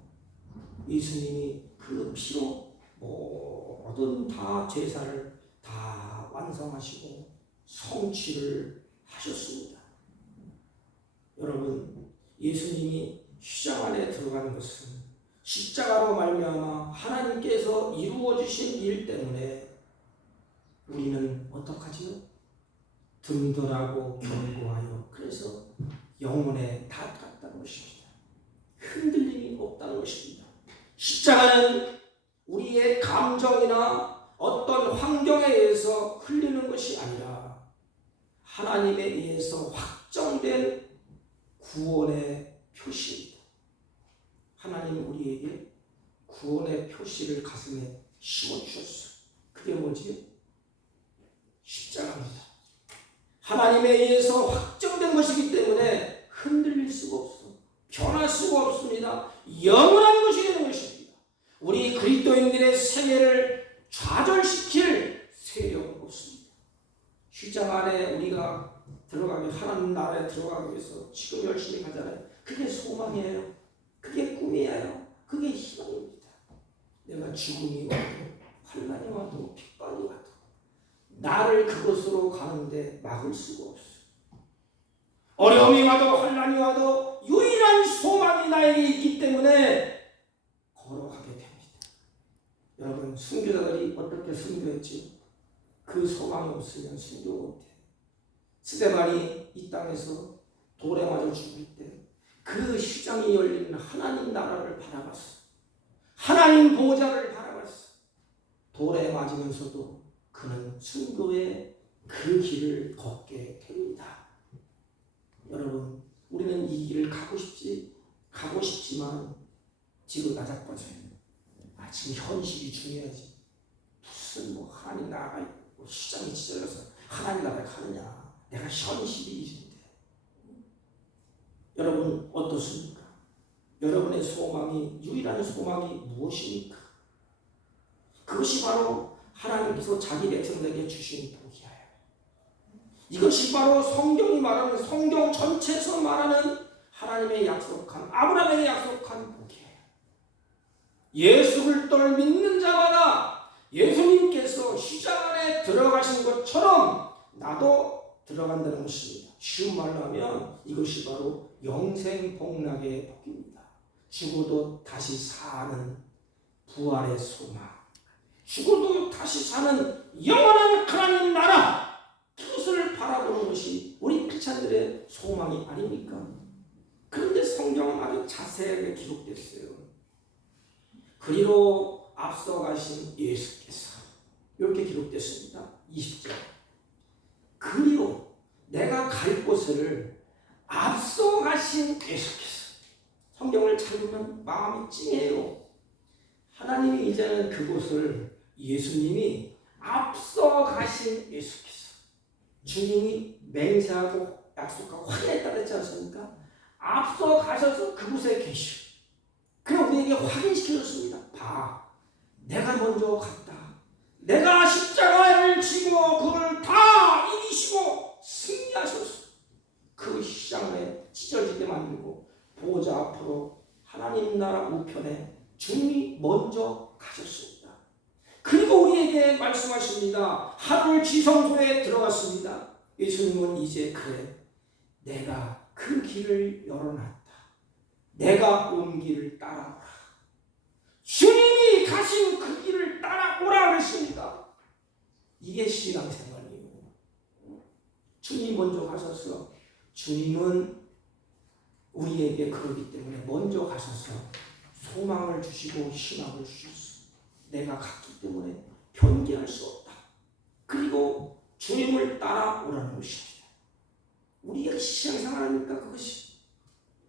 예수님이 그 피로 모든 다 제사를 다 완성하시고 성취를 하셨습니다. 여러분, 예수님이 휘장 안에 들어가는 것은 십자가로 말미암아 하나님께서 이루어 주신 일 때문에 우리는 어떡하지요? 든든하고 견고하여 그래서 영혼에 닿았다는 것입니다. 흔들림이 없다는 것입니다. 십자가는 우리의 감정이나 어떤 환경에 의해서 흘리는 것이 아니라 하나님에 의해서 확정된 구원의 표시입니다. 하나님은 우리에게 구원의 표시를 가슴에 심어주셨어요. 그게 뭐지? 십자가입니다. 하나님에 의해서 확정된 것이기 때문에 흔들릴 수가 없어. 변할 수가 없습니다. 영원한 것이 되는 것입니다. 우리 그리스도인들의 생애를 좌절시킬 세력은 없습니다. 휘장 안에 우리가 들어가기, 하나님 나라에 들어가기 위해서 지금 열심히 가잖아요. 그게 소망이에요. 그게 꿈이에요. 그게 희망입니다. 내가 죽음이 와도 환난이 와도 핍박이 와도 나를 그곳으로 가는데 막을 수가 없어요. 어려움이 와도 환난이 와도 유일한 소망이 나에게 있기 때문에 걸어가게 됩니다. 여러분, 순교자들이 어떻게 순교했지? 그 소망이 없으면 순교 못해. 스데반이 이 땅에서 돌에 맞아 죽을 때 그 휘장이 열리는 하나님 나라를 바라봤어. 하나님 보좌를 바라봤어. 돌에 맞으면서도 그는 순교의 그 길을 걷게 됩니다. 여러분, 우리는 이 길을 가고 싶지만 지금 나자빠져요. 지금 현실이 중요하지. 무슨 하나님 나라가 있고 시장이 찢어져서 하나님 나라에 가느냐. 내가 현실이 있는데. 여러분 어떻습니까? 여러분의 소망이, 유일한 소망이 무엇입니까? 그것이 바로 하나님께서 자기 백성에게 주신 복이에요. 이것이 바로 성경이 말하는, 성경 전체에서 말하는 하나님의 약속한, 아브라함에게 약속한 복이에요. 예수 그리스도를 믿는 자마다 예수님께서 휘장 안에 들어가신 것처럼 나도 들어간다는 것입니다. 쉬운 말로 하면 이것이 바로 영생복락의 복입니다. 죽어도 다시 사는 부활의 소망, 죽어도 다시 사는 영원한 하나님 나라, 그것을 바라보는 것이 우리 크리스찬들의 소망이 아닙니까? 그런데 성경은 아주 자세하게 기록됐어요. 그리로 앞서가신 예수께서, 이렇게 기록됐습니다. 20절. 그리로 내가 갈 곳을 앞서가신 예수께서. 성경을 잘 보면 마음이 찡해요. 하나님이 이제는 그곳을, 예수님이 앞서가신 예수께서, 주님이 맹세하고 약속하고 확인했다 그랬지 않습니까? 앞서 가셔서 그곳에 계시오. 그럼 우리에게 확인시켜줬습니다. 봐, 내가 먼저 갔다. 내가 십자가를 지고 그걸 다 이기시고 승리하셨어. 그 십자가에 찢어지게 만들고 보좌 앞으로 하나님 나라 우편에 주님이 먼저 가셨습니다. 그리고 우리에게 말씀하십니다. 하늘 지성소에 들어갔습니다. 예수님은 이제 그래, 내가 그 길을 열어놨다. 내가 온 길을 따라오라. 주님이 가신 그 길을 따라오라 그랬습니다. 이게 신앙생활이에요. 주님이 먼저 가셔서 주님은 우리에게 그러기 때문에 먼저 가셔서 소망을 주시고 희망을 주셨어. 내가 갔기 때문에 변개할 수 없다. 그리고 주님을 따라오라는 것입니다. 우리가 신앙생활하니까 그것이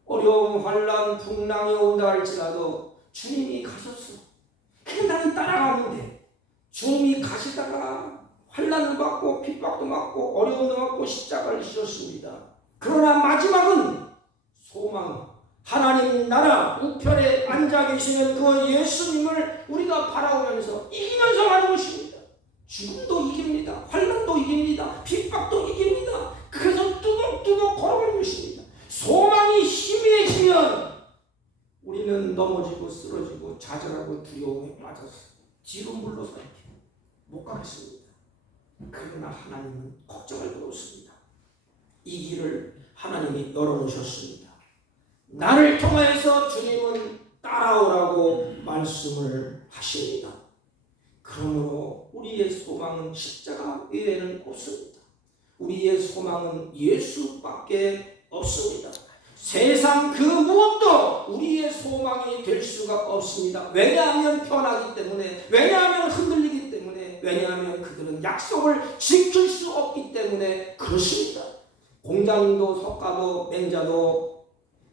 어려움, 환난, 풍랑이 온다 할지라도 주님이 가셨어. 그냥 나는 따라가면 돼. 주님이 가시다가 환난을 받고 핍박도 받고 어려움도 받고 십자가를 지셨습니다. 그러나 마지막은 소망, 하나님 나라 우편에 앉아 계시는 그 예수님을 우리가 바라보면서 이기면서 가는 것입니다. 죽음도 이깁니다. 환난도 이깁니다. 핍박도 이깁니다. 그래서 뚜벅뚜벅 걸어가는 것입니다. 소망이 희미해지면 우리는 넘어지고 쓰러지고 좌절하고 두려움에 빠져서 뒤로 물러서 이렇게 못 가겠습니다. 그러나 하나님은 걱정할 것 없습니다. 이 길을 하나님이 열어놓으셨습니다. 나를 통하여서 주님은 따라오라고 말씀을 하십니다. 그러므로 우리의 소망은 십자가 외에는 없습니다. 우리의 소망은 예수밖에 없습니다. 세상 그 무엇도 우리의 소망이 될 수가 없습니다. 왜냐하면 변하기 때문에, 왜냐하면 흔들리기 때문에, 왜냐하면 그들은 약속을 지킬 수 없기 때문에 그렇습니다. 공장도 석가도 맹자도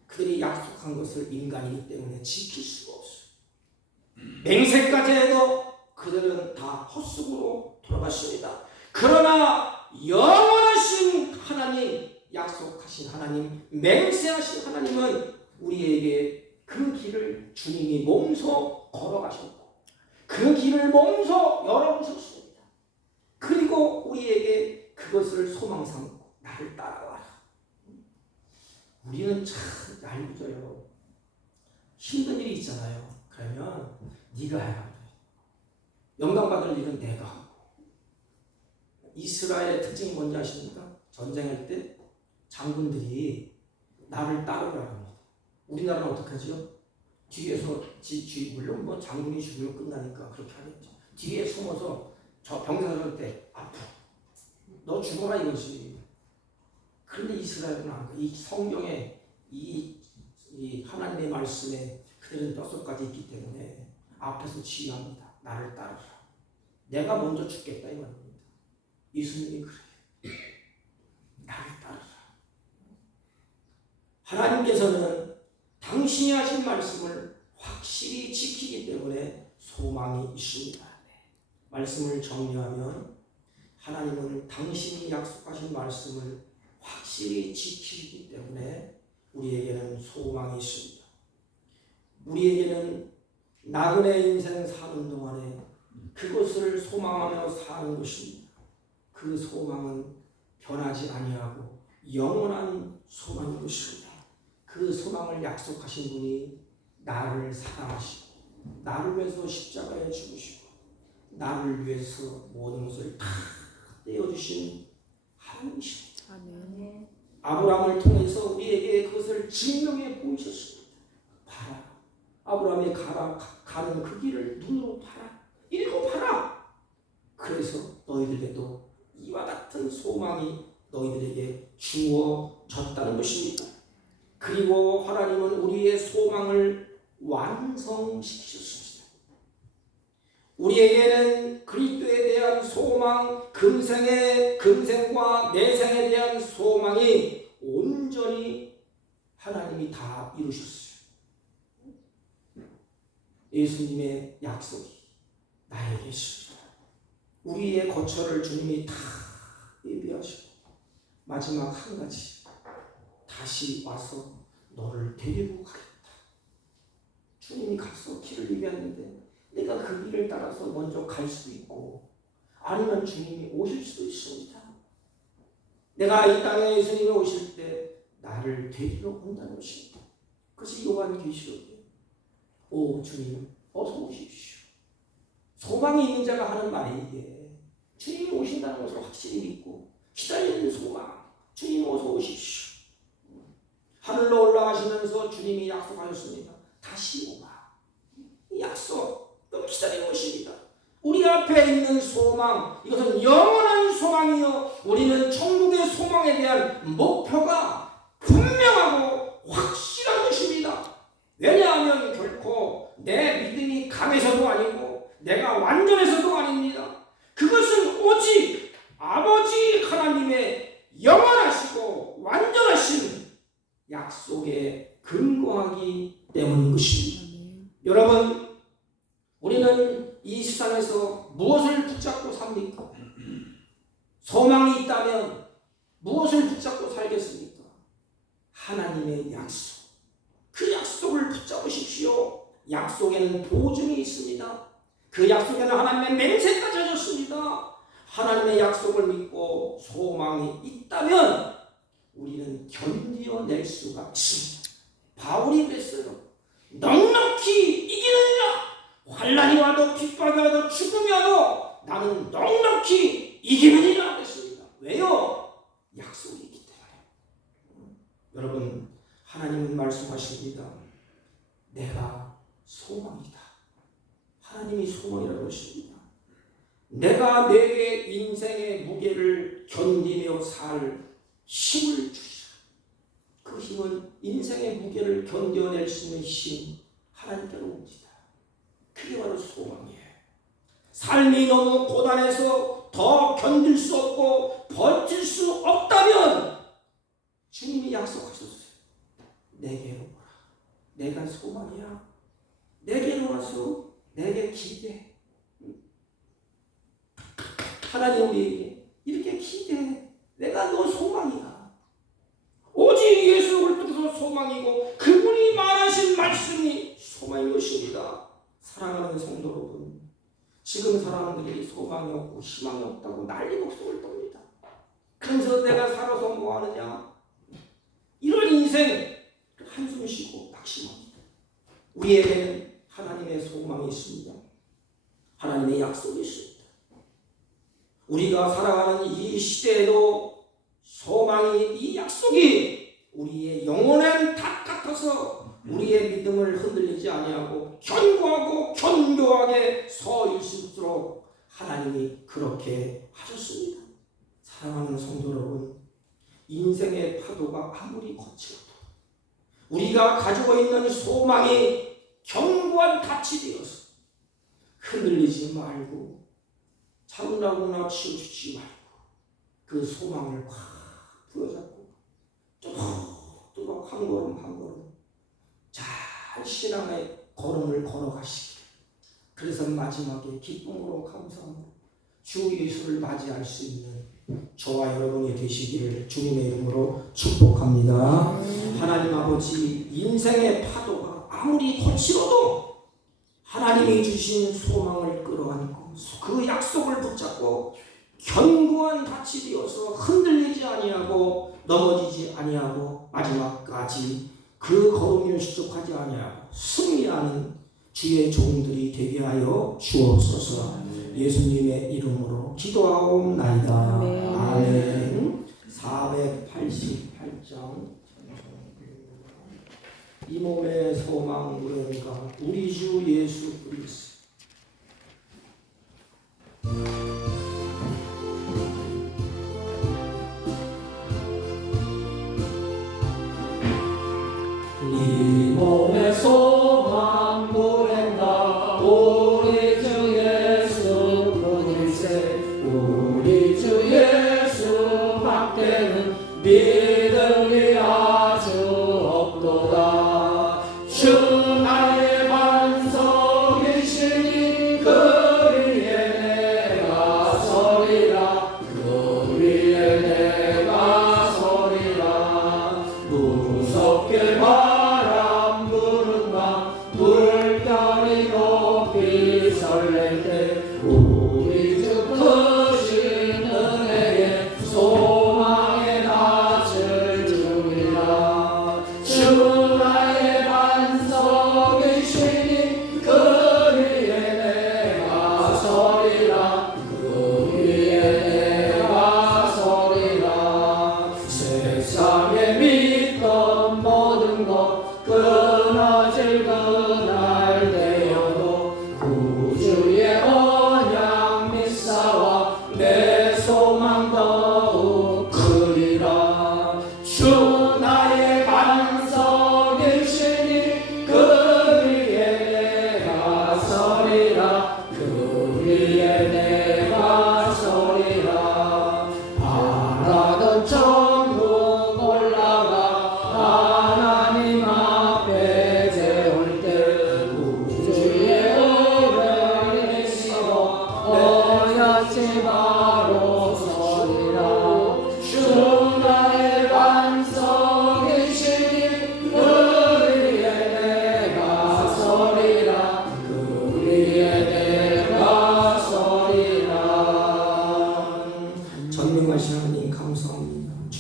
그들이 약속한 것을 인간이기 때문에 지킬 수가 없어요. 맹세까지 해도 그들은 다 헛수고로 돌아갔습니다. 그러나 영원하신 하나님, 약속하신 하나님, 맹세하신 하나님은 우리에게 그 길을 주님이 몸소 걸어가셨고 그 길을 몸소 열어주셨습니다. 그리고 우리에게 그것을 소망 삼고 나를 따라와라. 우리는 참 얄궂어요. 힘든 일이 있잖아요. 그러면 네가 해라. 영광받을 일은 내가 하고. 이스라엘의 특징이 뭔지 아십니까? 전쟁할 때 장군들이 나를 따르라고 합니다. 우리나라는 어떻게 하죠? 뒤에서 물론 뭐 장군이 죽으면 끝나니까 그렇게 하겠죠. 뒤에 숨어서 저 병사를 할 때 앞으로 너 죽어라 이거지. 그런데 이스라엘은 안 그래요. 이 성경에 이 하나님의 말씀에 그들은 뼛속까지 있기 때문에 앞에서 지휘합니다. 나를 따르라. 내가 먼저 죽겠다 이 말입니다. 예수님이 그래요. 나를 따르라. 하나님께서는 당신이 하신 말씀을 확실히 지키기 때문에 소망이 있습니다. 말씀을 정리하면 하나님은 당신이 약속하신 말씀을 확실히 지키기 때문에 우리에게는 소망이 있습니다. 우리에게는 나그네 인생 사는 동안에 그것을 소망하며 사는 것입니다. 그 소망은 변하지 아니하고 영원한 소망인 것입니다. 그 소망을 약속하신 분이 나를 사랑하시고 나를 위해서 십자가에 죽으시고 나를 위해서 모든 것을 다 떼어주신 하나님이십니다. 아멘. 아브라함을 통해서 우리에게 그것을 증명해 보이셨습니다. 봐라. 아브라함이 가는 그 길을 눈으로 봐라. 읽고 봐라. 그래서 너희들에게도 이와 같은 소망이 너희들에게 주어졌다는 것입니다. 그리고 하나님은 우리의 소망을 완성시키셨습니다. 우리에게는 그리스도에 대한 소망, 금생과 내생에 대한 소망이 온전히 하나님이 다 이루셨어요. 예수님의 약속이 나에게 있습니다. 우리의 거처를 주님이 다 예비하시고 마지막 한 가지 다시 와서 너를 데리고 가겠다. 주님이 가서 길을 비볐는데 내가 그 길을 따라서 먼저 갈 수도 있고 아니면 주님이 오실 수도 있습니다. 내가 이 땅에 예수님이 오실 때 나를 데리러 온다는 것입니다. 그것이 요한계시록이에요. 오 주님 어서 오십시오. 소망이 있는 자가 하는 말이 이게 주님이 오신다는 것을 확실히 믿고 기다리는 소망. 주님 어서 오십시오. 하늘로 올라가시면서 주님이 약속하셨습니다. 다시 오마. 이 약속 너무 기다리는 것입니다. 우리 앞에 있는 소망, 이것은 영원한 소망이요 우리는 천국의 소망에 대한 목표가 분명하고 확실한 것입니다. 왜냐하면 결코 내 믿음이 강해서도 아니고 내가 완전해서도 아닙니다. 그것은 오직 아버지 하나님의 영원하시고 완전하신 약속에 근거하기 때문인 것입니다. 여러분, 우리는 이 세상에서 무엇을 붙잡고 삽니까? 소망이 있다면 무엇을 붙잡고 살겠습니까? 하나님의 약속. 그 약속을 붙잡으십시오. 약속에는 보증이 있습니다. 그 약속에는 하나님의 맹세가 져졌습니다. 하나님의 약속을 믿고 소망이 있다면 우리는 견뎌낼 수가 있습니다. 바울이 그랬어요. 넉넉히 이기느니라. 환난이 와도 핍박이 와도 죽음이 와도 나는 넉넉히 이기느니라 그랬습니다. 왜요? 약속이 있기 때문에. 여러분, 하나님은 말씀하십니다. 내가 소망이다. 하나님이 소망이라고 하십니다. 내가 내게 인생의 무게를 견디며 살 힘을 주시라. 그 힘은 인생의 무게를 견뎌낼 수 있는 힘 하나님께로 옵니다. 그게 바로 소망이에요. 삶이 너무 고단해서 더 견딜 수 없고 버틸 수 없다면 주님이 약속하셨어요. 내게로 오라. 내가 소망이야. 내게로 와서 내게 기대해. 하나님 우리에게 이렇게 기대해. 내가 너 소망이야. 오직 예수를 통해서 소망이고 그분이 말하신 말씀이 소망인 것입니다. 사랑하는 성도 여러분, 지금 사람들이 소망이 없고 희망이 없다고 난리 목소리를 떱니다. 그래서 내가 살아서 뭐 하느냐? 이런 인생 한숨 쉬고 낙심합니다. 우리에게는 하나님의 소망이 있습니다. 하나님의 약속이 있습니다. 우리가 살아가는 이 시대에도 소망이, 이 약속이 우리의 영원한 탑 같아서 우리의 믿음을 흔들리지 아니하고 견고하고 견고하게 서 있을수록 하나님이 그렇게 하셨습니다. 사랑하는 성도 여러분, 인생의 파도가 아무리 거칠어도 우리가 가지고 있는 소망이 견고한 닻이 되어서 흔들리지 말고 차분하거나 치우치지 말고 그 소망을 확 부여잡고 또박 한 걸음 한 걸음 잘 신앙의 걸음을 걸어가시길. 그래서 마지막에 기쁨으로 감사하고 주 예수를 맞이할 수 있는 저와 여러분이 되시기를 주님의 이름으로 축복합니다. 하나님 아버지, 인생의 파도가 아무리 거칠어도 하나님이 주신 소망을 끌어안고 그 약속을 붙잡고 견고한 닻이 되어서 흔들리지 아니하고 넘어지지 아니하고 마지막까지 그 걸음을 수족하지 아니하고 승리하는 주의 종들이 되게 하여 주옵소서. 예수님의 이름으로 기도하옵나이다. 아멘. 488장 이 몸의 소망 무언가 우리 주 예수 그리스도. 이 몸의 소망 무언가 우리 주 예수 그리스도. 우리 주 예수 밖에는 믿음이 아주 없도다. 주 나의 반석이시니 그 위에 내가 서리라. 그 위에 내가 서리라.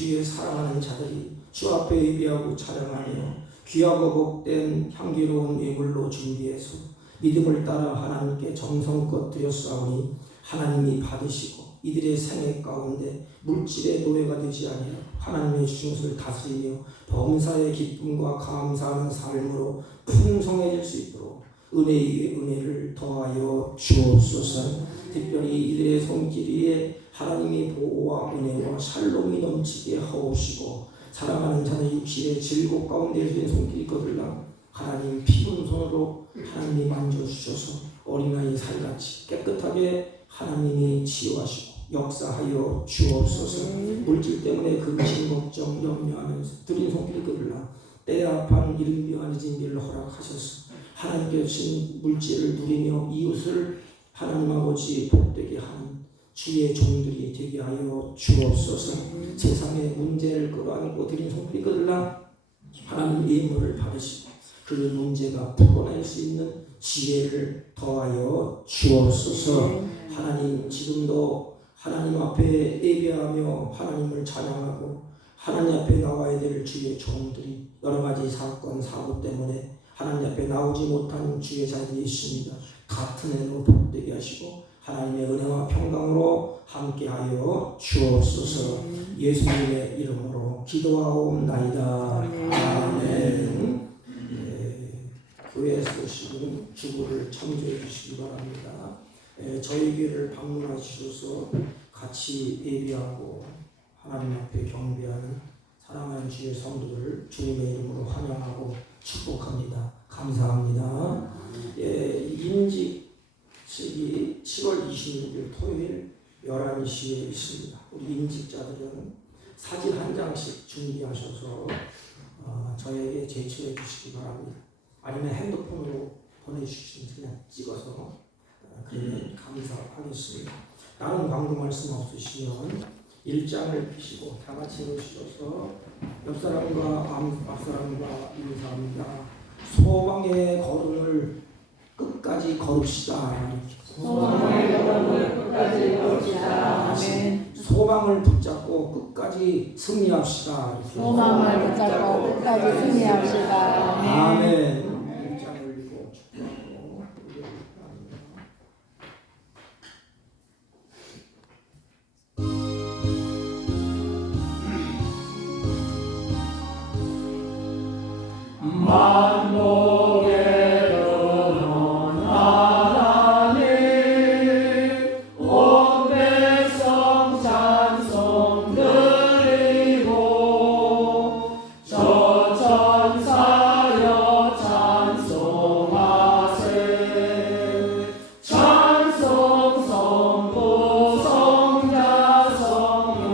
주의 사랑하는 자들이 주 앞에 예배하고 찬양하며 귀하고 복된 향기로운 예물로 준비해서 믿음을 따라 하나님께 정성껏 드렸사오니 하나님이 받으시고 이들의 생애 가운데 물질의 노예가 되지 아니하여 하나님의 주신 것을 다스리며 범사의 기쁨과 감사하는 삶으로 풍성해질 수 있도록 은혜 위에 은혜를 더하여 주옵소서. 특별히 이들의 손길 위에 하나님이 보호와 은혜와 샬롬이 넘치게 하옵시고 사랑하는 자는 육신의 질곡 가운데 있는 손길이 거들라 하나님 피부른 손으로 하나님이 만져주셔서 어린아이 살같이 깨끗하게 하나님이 치유하시고 역사하여 주옵소서. 물질 때문에 근심 걱정 염려하면서 드린 손길이 거들라 때아판 이른 묘한 진비를 허락하셔서 하나님께 주신 물질을 누리며 이웃을 하나님 아버지 복되게 하는 주의 종들이 되게 하여 주옵소서. 세상의 문제를 끌어안고 드린 손길이 거들라 하나님 예물을 받으시고 그 문제가 풀어낼 수 있는 지혜를 더하여 주옵소서. 하나님 지금도 하나님 앞에 예배하며 하나님을 찬양하고 하나님 앞에 나와야 될 주의 종들이 여러 가지 사건 사고 때문에 하나님 앞에 나오지 못한 주의 자들이 있습니다. 같은 은혜로 복되게 하시고 하나님의 은혜와 평강으로 함께하여 주옵소서. 예수님의 이름으로 기도하옵나이다. 아멘. 교회에서 오시는 주부를 참조해 주시기 바랍니다. 저희 교회를 방문하셔서 같이 예배하고 하나님 앞에 경배하는 사랑하는 주의 성도들을 주님의 이름으로 환영하고 축복합니다. 감사합니다. 임직식이 7월 26일 토요일 11시에 있습니다. 우리 임직자들은 사진 한 장씩 준비하셔서 저에게 제출해 주시기 바랍니다. 아니면 핸드폰으로 보내주시면 그냥 찍어서 그러면 감사하겠습니다. 다른 광고 말씀 없으시면 일장을 펴시고 다 같이 오셔서 옆 사람과 앞 사람과 인사합니다. 소망의 걸음을 끝까지 걸읍시다. 소망의 걸음을 끝까지 걸읍시다. 아멘. 소망을 붙잡고 끝까지 승리합시다. 소망을 붙잡고 끝까지 승리합시다. 아멘. 아멘. 일장을 올리고 축복하고 만복의 근원 하나님 온 백성 찬송 드리고 저 천사여 찬송하세 찬송 성부 성자 성령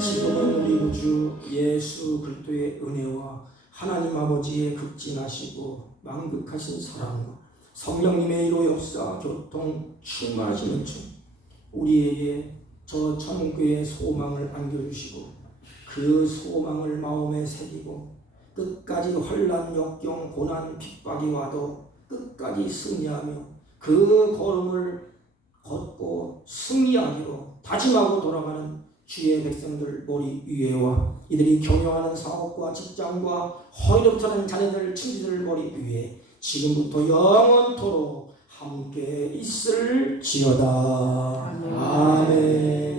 지금은 우리 구주 예수 그리스도의 은혜와 하나님 아버지의 극진하시고 만극하신 사랑과 성령님의 이로 역사 교통 충만하시는 중 우리에게 저 천국의 소망을 안겨주시고 그 소망을 마음에 새기고 끝까지 환난 역경 고난 핍박이 와도 끝까지 승리하며 그 걸음을 걷고 승리하기로 다짐하고 돌아가는 주의 백성들 머리 위에와 이들이 경영하는 사업과 직장과 허위롭다는 자녀들 친지들 머리 위에 지금부터 영원토록 함께 있을지어다. 아멘.